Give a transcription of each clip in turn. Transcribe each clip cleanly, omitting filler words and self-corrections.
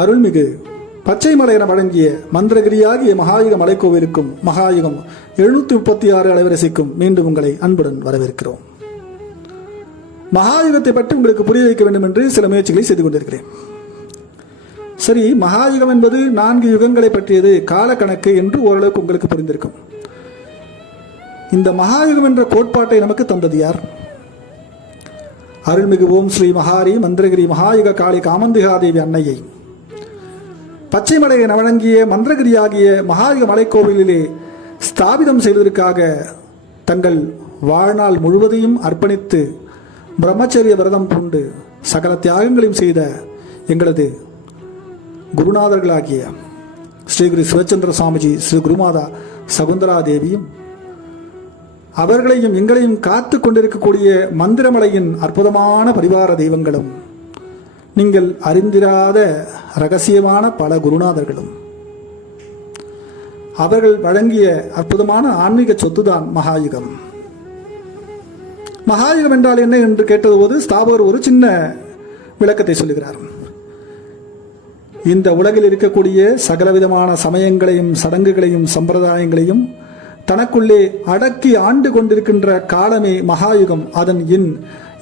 அருள்மிகு பச்சைமலை என வழங்கிய மந்திரகிரியாகிய மகாயுக மலைக்கோவிலுக்கும் மகாயுகம் 736 அலைவரிசைக்கும் மீண்டும் உங்களை அன்புடன் வரவேற்கிறோம். மகாயுகத்தை பற்றி உங்களுக்கு புரிய வைக்க வேண்டும் என்று சில முயற்சிகளை செய்து கொண்டிருக்கிறேன். சரி, மகாயுகம் என்பது 4 யுகங்களை பற்றியது, காலக்கணக்கு என்று ஓரளவுக்கு உங்களுக்கு புரிந்திருக்கும். இந்த மகாயுகம் என்ற கோட்பாட்டை நமக்கு தந்தது யார்? அருள்மிகு ஓம் ஸ்ரீ மகாரி மந்திரகிரி மகாயுக காளி காமந்திகாதேவி அன்னையை பச்சைமலையை வழங்கிய மந்திரகிரியாகிய மகாயுக மலைக்கோவிலிலே ஸ்தாபிதம் செய்வதற்காக தங்கள் வாழ்நாள் முழுவதையும் அர்ப்பணித்து பிரம்மச்சரிய விரதம் பூண்டு சகல தியாகங்களையும் செய்த எங்களது குருநாதர்களாகிய ஸ்ரீ குரு சிவச்சந்திர சுவாமிஜி, ஸ்ரீ குருமாதா சகுந்தரா தேவியும் அவர்களையும் எங்களையும் காத்து கொண்டிருக்கக்கூடிய மந்திரமலையின் அற்புதமான பரிவார தெய்வங்களும், நீங்கள் அறிந்திராத ரகசியமான பல குருநாதர்களும், அவர்கள் வழங்கிய அற்புதமான ஆன்மீக சொத்துதான் மகாயுகம். மகாயுகம் என்றால் என்ன என்று கேட்டபோது ஸ்தாபகர் ஒரு சின்ன விளக்கத்தை சொல்லுகிறார். இந்த உலகில் இருக்கக்கூடிய சகலவிதமான சமயங்களையும் சடங்குகளையும் சம்பிரதாயங்களையும் தனக்குள்ளே அடக்கி ஆண்டு கொண்டிருக்கின்ற காலமே மகாயுகம். அதன் எண்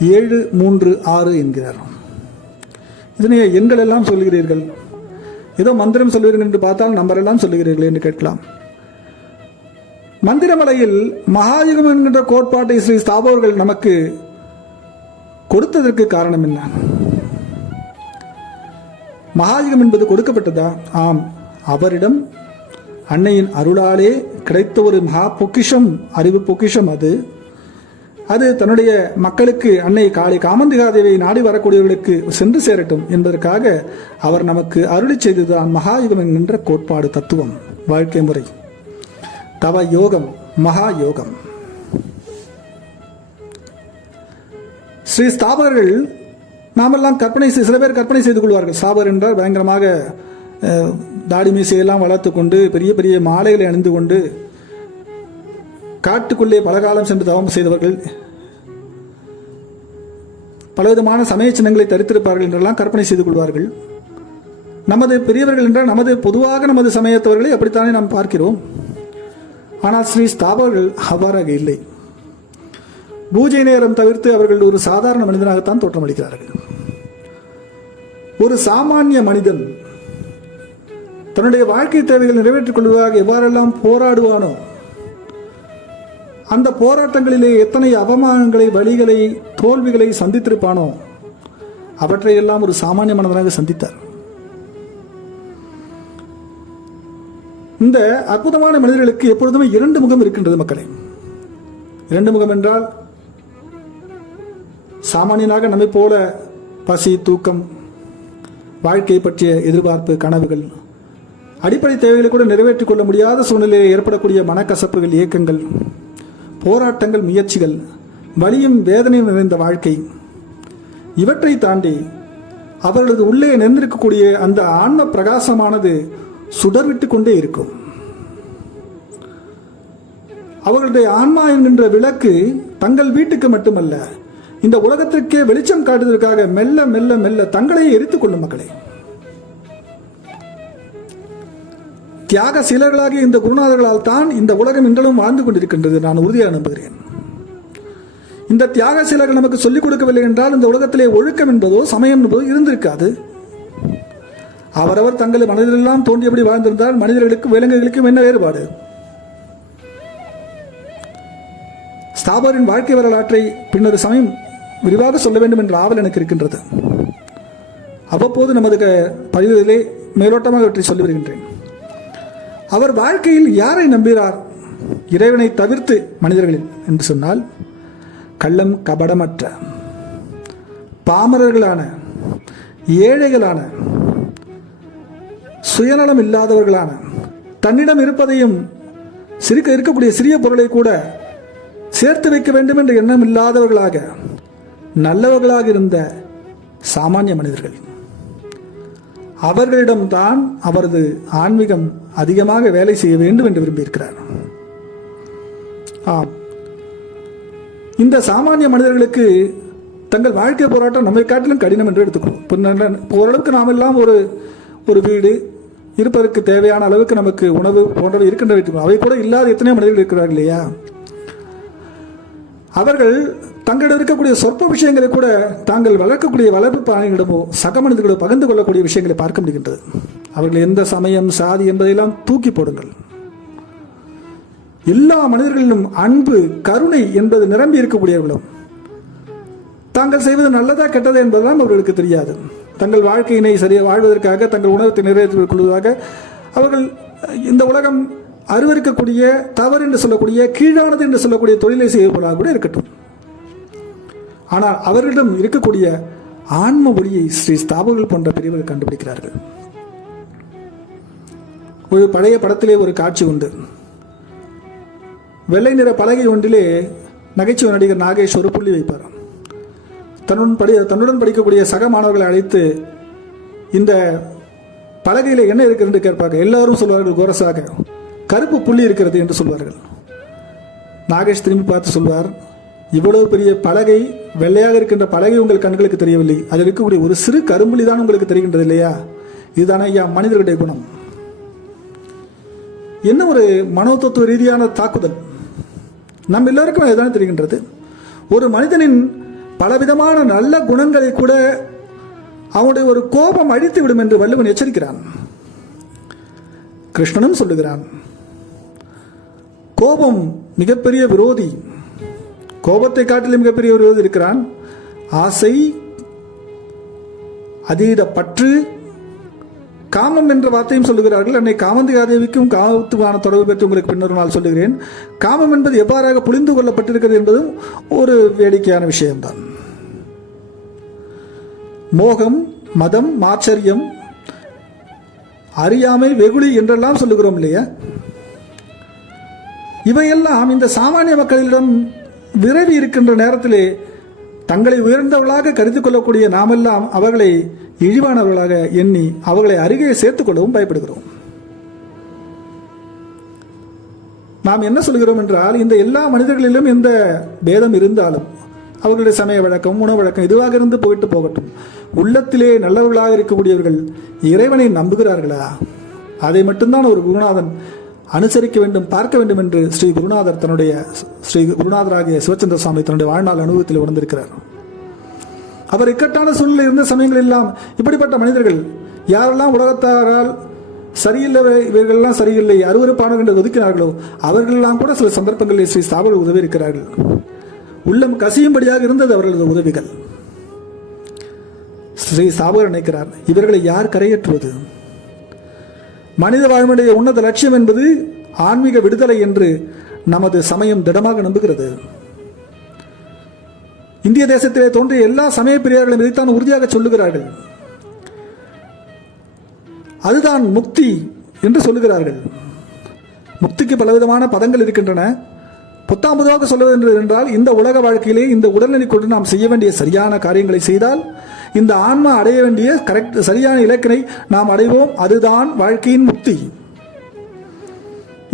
736 என்கிறார். இதனை எண்கள் எல்லாம் சொல்லுகிறீர்கள், ஏதோ மந்திரம் சொல்லுவீர்கள் என்று பார்த்தால் நம்பர் எல்லாம் சொல்லுகிறீர்கள் என்று கேட்கலாம். மந்திரமலையில் மகாயுகம் என்கின்ற கோட்பாட்டை ஸ்ரீ ஸ்தாபகர்கள் நமக்கு கொடுத்ததற்கு காரணம் என்ன? மகாயுகம் என்பது கொடுக்கப்பட்டதா? ஆம், அவரிடம் அன்னையின் அருளாலே கிடைத்த ஒரு மகா பொக்கிஷம், அறிவு பொக்கிஷம். அது தன்னுடைய மக்களுக்கு, அன்னை காளி காமந்திகாதேவியை நாடி வரக்கூடியவர்களுக்கு சென்று சேரட்டும் என்பதற்காக அவர் நமக்கு அருளி செய்ததுதான் மகாயுகம் என்கின்ற கோட்பாடு, தத்துவம், வாழ்க்கை முறை, தவ யோகம், மகா யோகம். ஸ்ரீ ஸ்தாபகர்கள் நாமெல்லாம் சில பேர் கற்பனை செய்து கொள்வார்கள். ஸ்தாபகர் என்றால் பயங்கரமாக தாடி மீசையெல்லாம் வளர்த்து கொண்டு பெரிய பெரிய மாலைகளை அணிந்து கொண்டு காட்டுக்குள்ளே பலகாலம் சென்று தவம் செய்தவர்கள், பலவிதமான சமய சின்னங்களை தரித்திருப்பார்கள் என்றெல்லாம் கற்பனை செய்து கொள்வார்கள். நமது பெரியவர்கள் என்றால் பொதுவாக நமது சமயத்தவர்களை அப்படித்தானே நாம் பார்க்கிறோம். ஆனால் ஸ்ரீ ஸ்தாபகர்கள் அவ்வாறாக இல்லை. பூஜை நேரம் தவிர்த்து அவர்கள் ஒரு சாதாரண மனிதனாகத்தான் தோற்றமளிக்கிறார்கள். ஒரு சாமானிய மனிதன் தன்னுடைய வாழ்க்கை தேவைகளை நிறைவேற்றிக் கொள்வதாக எவ்வாறெல்லாம் போராடுவானோ, அந்த போராட்டங்களிலே எத்தனை அவமானங்களை, வழிகளை, தோல்விகளை சந்தித்திருப்பானோ அவற்றையெல்லாம் ஒரு சாமானிய மனிதனாக சந்தித்தார். இந்த அற்புதமான மனிதர்களுக்கு எப்பொழுதுமே 2 முகம் இருக்கின்றது மக்களே. 2 முகம் என்றால், சாமானியனாக நம்மை போல பசி, தூக்கம், வாழ்க்கை பற்றிய எதிர்பார்ப்பு, கனவுகள், அடிப்படை தேவைகளை கூட நிறைவேற்றிக் கொள்ள முடியாத சூழ்நிலையில் ஏற்படக்கூடிய மனக்கசப்புகள், இயக்கங்கள், போராட்டங்கள், முயற்சிகள், வலியும் வேதனையும் நிறைந்த வாழ்க்கை, இவற்றை தாண்டி அவர்களது உள்ளே நிறைந்திருக்கக்கூடிய அந்த ஆன்ம பிரகாசமானது சுடர்விட்டு கொண்டே இருக்கும். அவர்களுடைய ஆன்மா என்கின்ற விளக்கு தங்கள் வீட்டுக்கு மட்டுமல்ல, இந்த உலகத்திற்கே வெளிச்சம் காட்டுவதற்காக மெல்ல மெல்ல மெல்ல தங்களையே எரித்துக் கொள்ளும் மக்களே. தியாக சீலர்களாகிய இந்த குருநாதர்களால் தான் இந்த உலகம் இன்றும் வாழ்ந்து கொண்டிருக்கின்றது, நான் உறுதியாக நம்புகிறேன். இந்த தியாக சீலர்கள் நமக்கு சொல்லிக் கொடுக்கவில்லை என்றால் இந்த உலகத்திலே ஒழுக்கம் என்பதோ சமயம் என்பதோ இருந்திருக்காது. அவரவர் தங்கள் மனிதர்களெல்லாம் தோன்றியபடி வாழ்ந்திருந்தால் மனிதர்களுக்கும் விலங்குகளுக்கும் என்ன வேறுபாடு? ஸ்தாபகரின் வாழ்க்கை வரலாற்றை பின்னொரு சமயம் விரிவாக சொல்ல வேண்டும் என்ற ஆவல் எனக்கு இருக்கின்றது. அவ்வப்போது நமது பதிவுகளிலே மேலோட்டமாக அவற்றை சொல்லி வருகின்றேன். அவர் வாழ்க்கையில் யாரை நம்புகிறார்? இறைவனை தவிர்த்து மனிதர்களில் என்று சொன்னால், கள்ளம் கபடமற்ற பாமரர்களான, ஏழைகளான, சுயநலம் இல்லாதவர்களான, தன்னிடம் இருப்பதையும் இருக்கக்கூடிய சிறிய பொருளை கூட சேர்த்து வைக்க வேண்டும் என்ற எண்ணம் இல்லாதவர்களாக, நல்லவர்களாக இருந்த சாமானிய மனிதர்கள். அவர்களிடம்தான் அவரது ஆன்மீகம் அதிகமாக வேலை செய்ய வேண்டும் என்று விரும்பியிருக்கிறார். இந்த சாமானிய மனிதர்களுக்கு தங்கள் வாழ்க்கை போராட்டம் நம்மை காட்டிலும் கடினம் என்று எடுத்துக்கொள்வோம். ஓரளவுக்கு நாம் எல்லாம் ஒரு வீடு, இருப்பதற்கு தேவையான அளவுக்கு நமக்கு உணவு போன்றவை இருக்கின்றன. அவை கூட இல்லாத எத்தனையோ மனிதர்கள் இருக்கிறார்கள் இல்லையா? அவர்கள் தங்களிடம் இருக்கக்கூடிய சொற்ப விஷயங்களை கூட தாங்கள் வளர்க்கக்கூடிய வளர்ப்பு பிராணிகளிடமோ சக மனிதர்களிடம் பகிர்ந்து கொள்ளக்கூடிய விஷயங்களை பார்க்க முடிகின்றது. அவர்கள் எந்த சமயம், சாதி என்பதையெல்லாம் தூக்கி போடுங்கள். எல்லா மனிதர்களிலும் அன்பு, கருணை என்பது நிரம்பி இருக்கக்கூடியவர்களும் தாங்கள் செய்வது நல்லதா கெட்டதா என்பதெல்லாம் அவர்களுக்கு தெரியாது. தங்கள் வாழ்க்கையினை சரியாக வாழ்வதற்காக, தங்கள் உணவத்தை நிறைவேற்றிக் கொள்வதாக அவர்கள் இந்த உலகம் அருவருக்கக்கூடிய, தவறு என்று சொல்லக்கூடிய, கீழானது என்று சொல்லக்கூடிய தொழிலை செய்வதாக கூட இருக்கட்டும். ஆனால் அவர்களிடம் இருக்கக்கூடிய ஆன்ம ஒளியை ஸ்ரீ ஸ்தாபகர்கள் போன்ற பெரியவர்கள் கண்டுபிடிக்கிறார்கள். ஒரு பழைய படத்திலே ஒரு காட்சி உண்டு. வெள்ளை நிற பலகை ஒன்றிலே நகைச்சுவை நடிகர் நாகேஷ் ஒரு புள்ளி வைப்பார். தன்னுடன் படிக்கக்கூடிய சக மாணவர்களை அழைத்து இந்த பலகையில் என்ன இருக்கிறது என்று கேட்பார்கள். எல்லாரும் சொல்வார்கள் கோரஸாக, கருப்பு புள்ளி இருக்கிறது என்று சொல்வார்கள். நாகேஷ் திரும்பி பார்த்து சொல்வார், இவ்வளவு பெரிய பலகை, வெள்ளையாக இருக்கின்ற பலகை உங்கள் கண்களுக்கு தெரியவில்லை, அதில் இருக்கக்கூடிய ஒரு சிறு கரும்புள்ளி தான் உங்களுக்கு தெரிகின்றது இல்லையா? இதுதானே ஐயா மனிதர்களுடைய குணம். என்ன ஒரு மனோதத்துவ ரீதியான தாக்குதல்! நம்ம எல்லாருக்கும் அதுதான் தெரிகின்றது. ஒரு மனிதனின் பலவிதமான நல்ல குணங்களை கூட அவனுடைய ஒரு கோபம் அழித்து விடும் என்று வள்ளுவன் எச்சரிக்கிறான். கிருஷ்ணனும் சொல்லுகிறான், கோபம் மிகப்பெரிய விரோதி. கோபத்தை காட்டிலும் மிகப்பெரிய விரோதி இருக்கிறான். ஆசை, அதீத பற்று, காமம் என்ற வார்த்தையும் சொல்லுகிறார்கள். அன்னை காமந்திகாதேவிக்கும் காமத்துக்கான தொடர்பு பெற்று உங்களுக்கு பின்னர் நாள் சொல்லுகிறேன். காமம் என்பது எவ்வாறாக புரிந்து கொள்ளப்பட்டிருக்கிறது என்பதும் ஒரு வேடிக்கையான விஷயம்தான். மோகம், மதம், மாச்சரியம், அறியாமை, வெகுளி என்றெல்லாம் சொல்லுகிறோம் இல்லையா? இவையெல்லாம் இந்த சாமானிய மக்களிடம் விரவி இருக்கின்ற நேரத்திலே தங்களை உயர்ந்தவர்களாக கருதிக் கொள்ளக்கூடிய நாமெல்லாம் அவர்களை இழிவானவர்களாக எண்ணி அவர்களை அருகே சேர்த்துக் கொள்ளவும் பயப்படுகிறோம். நாம் என்ன சொல்கிறோம் என்றால், இந்த எல்லா மனிதர்களிலும் எந்த பேதம் இருந்தாலும் அவர்களுடைய சமய வழக்கம், உணவு வழக்கம் எதுவாக இருந்து போயிட்டு போகட்டும், உள்ளத்திலே நல்லவர்களாக இருக்கக்கூடியவர்கள் இறைவனை நம்புகிறார்களா? அதை மட்டும்தான் ஒரு குருநாதன் அனுசரிக்க வேண்டும், பார்க்க வேண்டும் என்று ஸ்ரீ குருநாதராகிய சிவச்சந்திர சுவாமி தன்னுடைய வாழ்நாள் அனுபவத்தில் உணர்ந்திருக்கிறார். அவர் இக்கட்டான சூழ்நிலை இருந்த சமயங்கள் எல்லாம் இப்படிப்பட்ட மனிதர்கள் யாரெல்லாம் உலகத்தாரால் சரியில்லை, இவர்களெல்லாம் சரியில்லை, அருவருப்பானவர்கள் என்று ஒதுக்கினார்களோ அவர்களெல்லாம் கூட சில சந்தர்ப்பங்களில் ஸ்ரீ ஸ்தாபகர்கள் உதவி இருக்கிறார்கள். உள்ளம் கசியும்படியாக இருந்தது அவர்களது உதவிகள். ஸ்ரீ ஸ்தாபகர் நினைக்கிறார், இவர்களை யார் கரையேற்றுவது? மனித வாழ்வுடைய உன்னத லட்சியம் என்பது ஆன்மீக விடுதலை என்று நமது சமயம் திடமாக நம்புகிறது. இந்திய தேசத்திலே தோன்றிய எல்லா சமய பிரியார்களும் இதைத்தான் உறுதியாக சொல்லுகிறார்கள். அதுதான் முக்தி என்று சொல்லுகிறார்கள். முக்திக்கு பலவிதமான பதங்கள் இருக்கின்றன. பொத்தாம்பதாக சொல்வது என்றால், இந்த உலக வாழ்க்கையிலே இந்த உடல்நிலை கொண்டு நாம் செய்ய வேண்டிய சரியான காரியங்களை செய்தால் இந்த ஆன்மா அடைய வேண்டிய சரியான இலக்கினை நாம் அடைவோம். அதுதான் வாழ்க்கையின் முக்தி.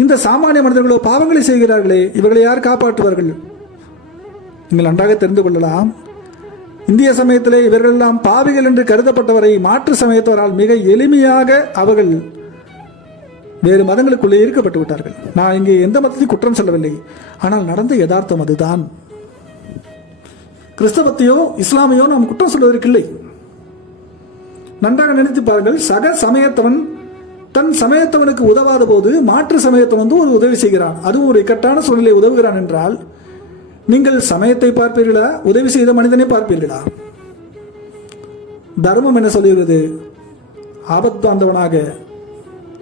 இந்த சாமானிய மனிதர்களோ பாவங்களை செய்கிறார்களே, இவர்களை யார் காப்பாற்றுவார்கள்? நீங்கள் நன்றாக தெரிந்து கொள்ளலாம். இந்திய சமயத்திலே இவர்கள் எல்லாம் பாவிகள் என்று கருதப்பட்டவரை மாற்று சமயத்தவரால் மிக எளிமையாக அவர்கள் வேறு மதங்களுக்குள்ளே ஈர்க்கப்பட்டு விட்டார்கள். நான் இங்கே எந்த மதத்தையும் குற்றம் சொல்லவில்லை, ஆனால் நடந்த யதார்த்தம் அதுதான். கிறிஸ்தவத்தையோ இஸ்லாமையோ நாம் குற்றம் சொல்வதற்கில்லை. நன்றாக நினைத்து பாருங்கள். சக சமயத்தவன் தன் சமயத்தவனுக்கு உதவாத போது மாற்று சமயத்தவன் வந்து ஒரு உதவி செய்கிறான், அதுவும் ஒரு இக்கட்டான சூழ்நிலை உதவுகிறான் என்றால் நீங்கள் சமயத்தை பார்ப்பீர்களா, உதவி செய்த மனிதனை பார்ப்பீர்களா? தர்மம் என்ன சொல்கிறது? ஆபத்தாந்தவனாக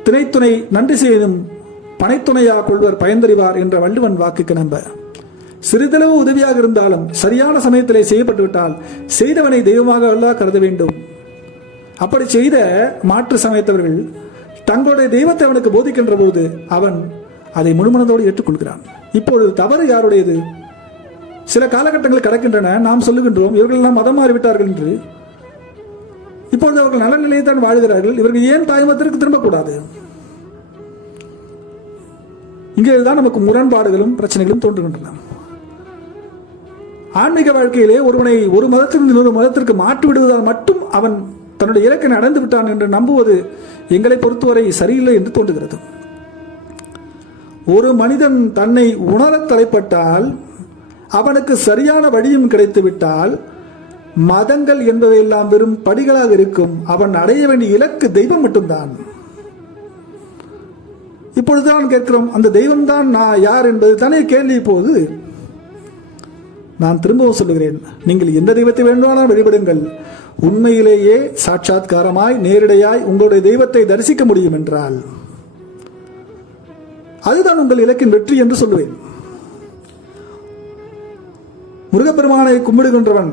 திணைத்துணை நன்றி செய்தும் பனைத்துணையா கொள்வர் பயந்தறிவார் என்ற வள்ளுவன் வாக்குக்கு நம்ப, சிறிதளவு உதவியாக இருந்தாலும் சரியான சமயத்திலே செய்யப்பட்டுவிட்டால் செய்தவனை தெய்வமாக அல்லாஹ் கருத வேண்டும். அப்படி செய்த மாற்று சமயத்தவர்கள் தங்களுடைய தெய்வத்தை அவனுக்கு போதிக்கின்ற போது அவன் அதை முழுமனதோடு ஏற்றுக்கொள்கிறான். இப்பொழுது தவறு யாருடையது? சில காலகட்டங்கள் கடக்கின்றன, நாம் சொல்லுகின்றோம் இவர்கள் எல்லாம் மதம் மாறிவிட்டார்கள் என்று. இப்பொழுது அவர்கள் நல்ல நிலையை தான் வாழ்கிறார்கள். இவர்கள் ஏன் தாய்மத்திற்கு திரும்பக்கூடாது? இங்கேதான் நமக்கு முரண்பாடுகளும் பிரச்சனைகளும் தோன்றுகின்றன. ஆன்மீக வாழ்க்கையிலே ஒருவனை ஒரு மதத்திலிருந்து இன்னொரு மதத்திற்கு மாற்றி விடுவதால் மட்டும் அவன் தன்னுடைய இலக்கை அடைந்து விட்டான் என்று நம்புவது எங்களை பொறுத்தவரை சரியில்லை என்று தோன்றுகிறது. ஒரு மனிதன் தன்னை உணர தலைப்பட்டால், அவனுக்கு சரியான வழியும் கிடைத்துவிட்டால், மதங்கள் என்பவையெல்லாம் வெறும் படிகளாக இருக்கும். அவன் அடைய வேண்டிய இலக்கு தெய்வம் மட்டும்தான். இப்பொழுதுதான் கேட்கிறோம், அந்த தெய்வம் தான் நான் யார் என்பது தானே கேள்வி. இப்போது நான் திரும்பவும் சொல்லுகிறேன், நீங்கள் எந்த தெய்வத்தை வேண்டுமானாலும் வழிபடுங்கள். உண்மையிலேயே சாட்சாத்காரமாய் நேரடியாய் உங்களுடைய தெய்வத்தை தரிசிக்க முடியும் என்றால் அதுதான் உங்கள் இலக்கின் வெற்றி என்று சொல்லுவேன். முருகப்பெருமானை கும்பிடுகின்றவன்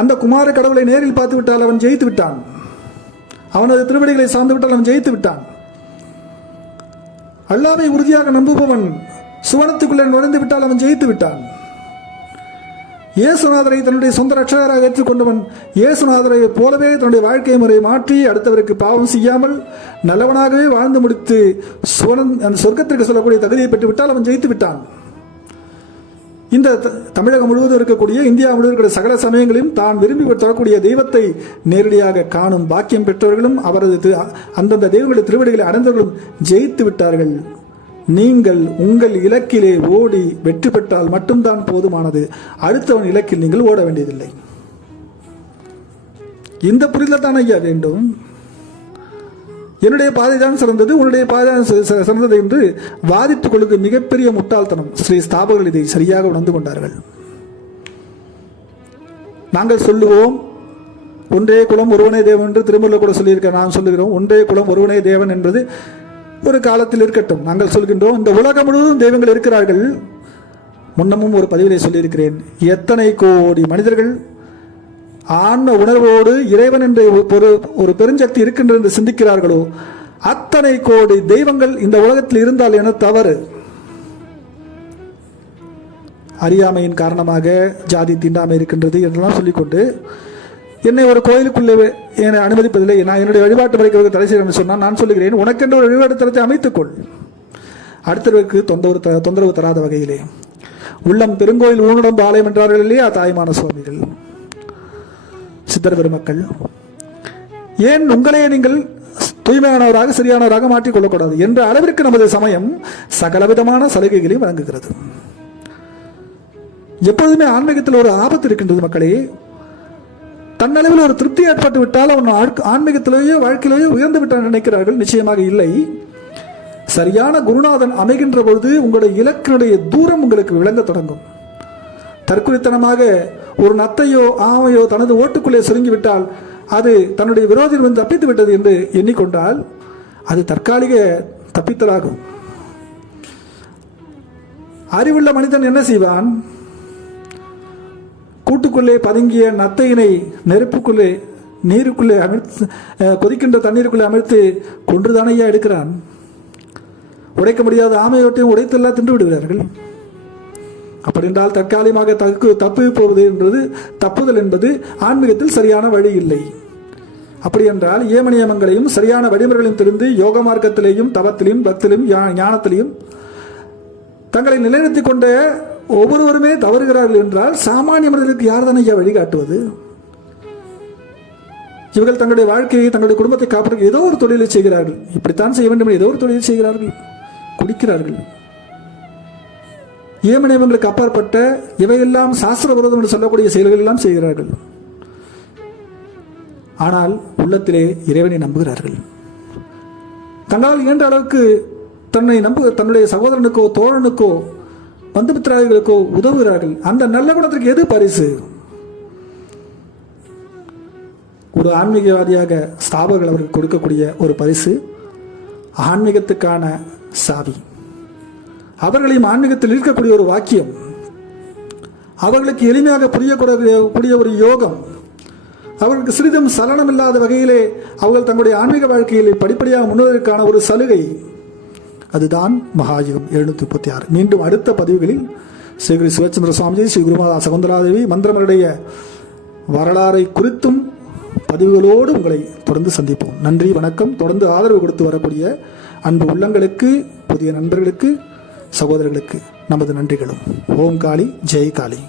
அந்த குமார கடவுளை நேரில் பார்த்து விட்டால் அவன் ஜெயித்து விட்டான். அவனது திருவடிகளை சார்ந்து விட்டால் அவன் ஜெயித்து விட்டான். அல்லாஹ்வை உறுதியாக நம்புபவன் சுவனத்துக்குள்ளே நுழைந்து விட்டால் அவன் ஜெயித்து விட்டான். இயேசுநாதரை தன்னுடைய சொந்த ரட்சகராக ஏற்றுக்கொண்டவன் இயேசுநாதரை போலவே தன்னுடைய வாழ்க்கை முறை மாற்றி அடுத்தவருக்கு பாவம் செய்யாமல் நல்லவனாகவே வாழ்ந்து முடித்து அந்த சொர்க்கத்திற்கு சொல்லக்கூடிய தகுதியை பெற்று விட்டால் அவன் ஜெயித்து விட்டான். இந்த தமிழகம் முழுவதும் இருக்கக்கூடிய, இந்தியா முழுவதும் இருக்கிற சகல சமயங்களிலும் தான் விரும்பி தரக்கூடிய தெய்வத்தை நேரடியாக காணும் பாக்கியம் பெற்றவர்களும் அவரது அந்தந்த தெய்வங்களுடைய திருவடிகளை அடைந்தவர்களும் ஜெயித்து விட்டார்கள். நீங்கள் உங்கள் இலக்கிலே ஓடி வெற்றி பெற்றால் மட்டும்தான் போதுமானது. அடுத்தவன் இலக்கில் நீங்கள் ஓட வேண்டியதில்லை. இந்த புரிதல் தான் ஐயா வேண்டும். என்னுடைய பாதை தான் சிறந்தது, உன்னுடைய பாதை தான் சிறந்தது என்று வாதித்துக் கொள்ளுக்கு மிகப்பெரிய முட்டாள்தனம். ஸ்ரீ ஸ்தாபகர்கள் இதை சரியாக உணர்ந்து கொண்டார்கள். நாங்கள் சொல்லுவோம், ஒன்றே குலம் ஒருவனே தேவன் என்று திருமூலர் கூட சொல்லியிருக்க. நான் சொல்லுகிறோம், ஒன்றே குலம் ஒருவனே தேவன் என்பது ஒரு காலத்தில் இருக்கட்டும். நாங்கள் சொல்கின்றோம், இந்த உலகம் முழுவதும் தெய்வங்கள் இருக்கிறார்கள். முன்னமும் ஒரு பதிவிலே சொல்லியிருக்கிறேன், எத்தனை கோடி மனிதர்கள் ஆன்ம உணர்வோடு இறைவன் என்ற ஒரு பெருஞ்சக்தி இருக்கின்றது என்று சிந்திக்கிறார்களோ அத்தனை கோடி தெய்வங்கள் இந்த உலகத்தில் இருந்தால் என தவறு. அறியாமையின் காரணமாக ஜாதி தீண்டாமை இருக்கின்றது என்றெல்லாம் சொல்லிக்கொண்டு என்னை ஒரு கோயிலுக்குள்ளே என்னை அனுமதிப்பதில்லை, நான் என்னுடைய வழிபாட்டு முறைக்கு தடை செய்ய சொன்னால் நான் சொல்லுகிறேன், உனக்கென்று ஒரு வழிபாட்டு தரத்தை அமைத்துக்கொள். அடுத்தவருக்கு தொந்தரவு தராத வகையிலே. உள்ளம் பெருங்கோயில் ஊனுடம்பு ஆலயம் என்றார்கள் இல்லையா தாய்மான சுவாமிகள், சித்தர் பெருமக்கள். ஏன் உங்களே நீங்கள் தூய்மையானவராக சரியானவராக மாற்றிக் கொள்ளக்கூடாது என்ற அளவிற்கு நமது சமயம் சகலவிதமான சலுகைகளையும் வழங்குகிறது. எப்பொழுதுமே ஆன்மீகத்தில் ஒரு ஆபத்து இருக்கின்றது மக்களே. தன்னளவில் ஒரு திருப்தி ஏற்பட்டு விட்டால் அவன் ஆன்மீகத்திலேயோ வாழ்க்கையிலேயோ உயர்ந்து விட்டால் நினைக்கிறார்கள். நிச்சயமாக இல்லை. சரியான குருநாதன் அமைகின்ற பொழுது உங்களுடைய இலக்கினுடைய தூரம் உங்களுக்கு விளங்க தொடங்கும். தற்குறித்தனமாக ஒரு நத்தையோ ஆமையோ தனது ஓட்டுக்குள்ளே சுருங்கிவிட்டால் அது தன்னுடைய விரோதியிலிருந்து தப்பித்து விட்டது என்று எண்ணிக்கொண்டால் அது தற்காலிக தப்பித்தலாகும். அறிவுள்ள மனிதன் என்ன செய்வான்? கூட்டுக்குள்ளே பதுங்கிய நத்தையினை நெருப்புக்குள்ளே நீருக்குள்ளே அமிழ்த்து கொதிக்கின்ற தண்ணீருக்குள்ளே அமிழ்த்து கொன்றுதானையா எடுக்கிறான். உடைக்க முடியாத ஆமையோட்டையும் உடைத்தெல்லாம் தின்று விடுகிறார்கள். அப்படி என்றால் தற்காலிகமாக தப்பி போவது என்பது தப்புதல் என்பது ஆன்மீகத்தில் சரியான வழி இல்லை. அப்படி என்றால் ஏமனியமங்களையும் சரியான வழிமுறைகளையும் தெரிந்து யோக மார்க்கத்திலேயும் தவத்திலையும் பக்திலையும் ஞானத்திலையும் தங்களை நிலைநிறுத்திக் கொண்ட ஒவ்வொருவருமே தவறுகிறார்கள் என்றால் சாமானிய மனிதர்களுக்கு யார் தானே ஐயா வழிகாட்டுவது? இவர்கள் தங்களுடைய வாழ்க்கையை தங்களுடைய குடும்பத்தை காப்பதற்கு ஏதோ ஒரு தொழிலை செய்கிறார்கள். இப்படித்தான் செய்ய வேண்டும், ஏதோ ஒரு தொழிலை செய்கிறார்கள், குடிக்கிறார்கள். ஏமனியமங்களுக்கு அப்பாற்பட்ட இவையெல்லாம் சாஸ்திர விரோதம் என்று சொல்லக்கூடிய செயல்கள் எல்லாம் செய்கிறார்கள். ஆனால் உள்ளத்திலே இறைவனை நம்புகிறார்கள். தங்களால் இயன்ற அளவுக்கு தன்னுடைய சகோதரனுக்கோ தோழனுக்கோ பந்துமித்திராதிகளுக்கோ உதவுகிறார்கள். அந்த நல்ல குணத்திற்கு எது பரிசு? ஒரு ஆன்மீகவாதியாக ஸ்தாபகர்கள் அவர்கள் கொடுக்கக்கூடிய ஒரு பரிசு ஆன்மீகத்துக்கான சாவி. அவர்களையும் ஆன்மீகத்தில் இருக்கக்கூடிய ஒரு வாக்கியம், அவர்களுக்கு எளிமையாக புரியக்கூடிய ஒரு யோகம், அவர்களுக்கு சிறிதும் சலனம் இல்லாத வகையிலே அவர்கள் தங்களுடைய ஆன்மீக வாழ்க்கையிலே படிப்படியாக முன்னேறுவதற்கான ஒரு சலுகை, அதுதான் மகாயுகம் 736. மீண்டும் அடுத்த பதிவுகளில் ஸ்ரீ சிவச்சந்திர சுவாமிஜி, ஸ்ரீ குருமாதா சகுந்தலாதேவி மந்திரமருடைய வரலாறை குறித்தும் பதிவுகளோடு உங்களை தொடர்ந்து சந்திப்போம். நன்றி, வணக்கம். தொடர்ந்து ஆதரவு கொடுத்து வரக்கூடிய அன்பு உள்ளங்களுக்கு, புதிய நண்பர்களுக்கு, சகோதரர்களுக்கு நமது நன்றிகளும். ஓம் காளி, ஜெய் காளி.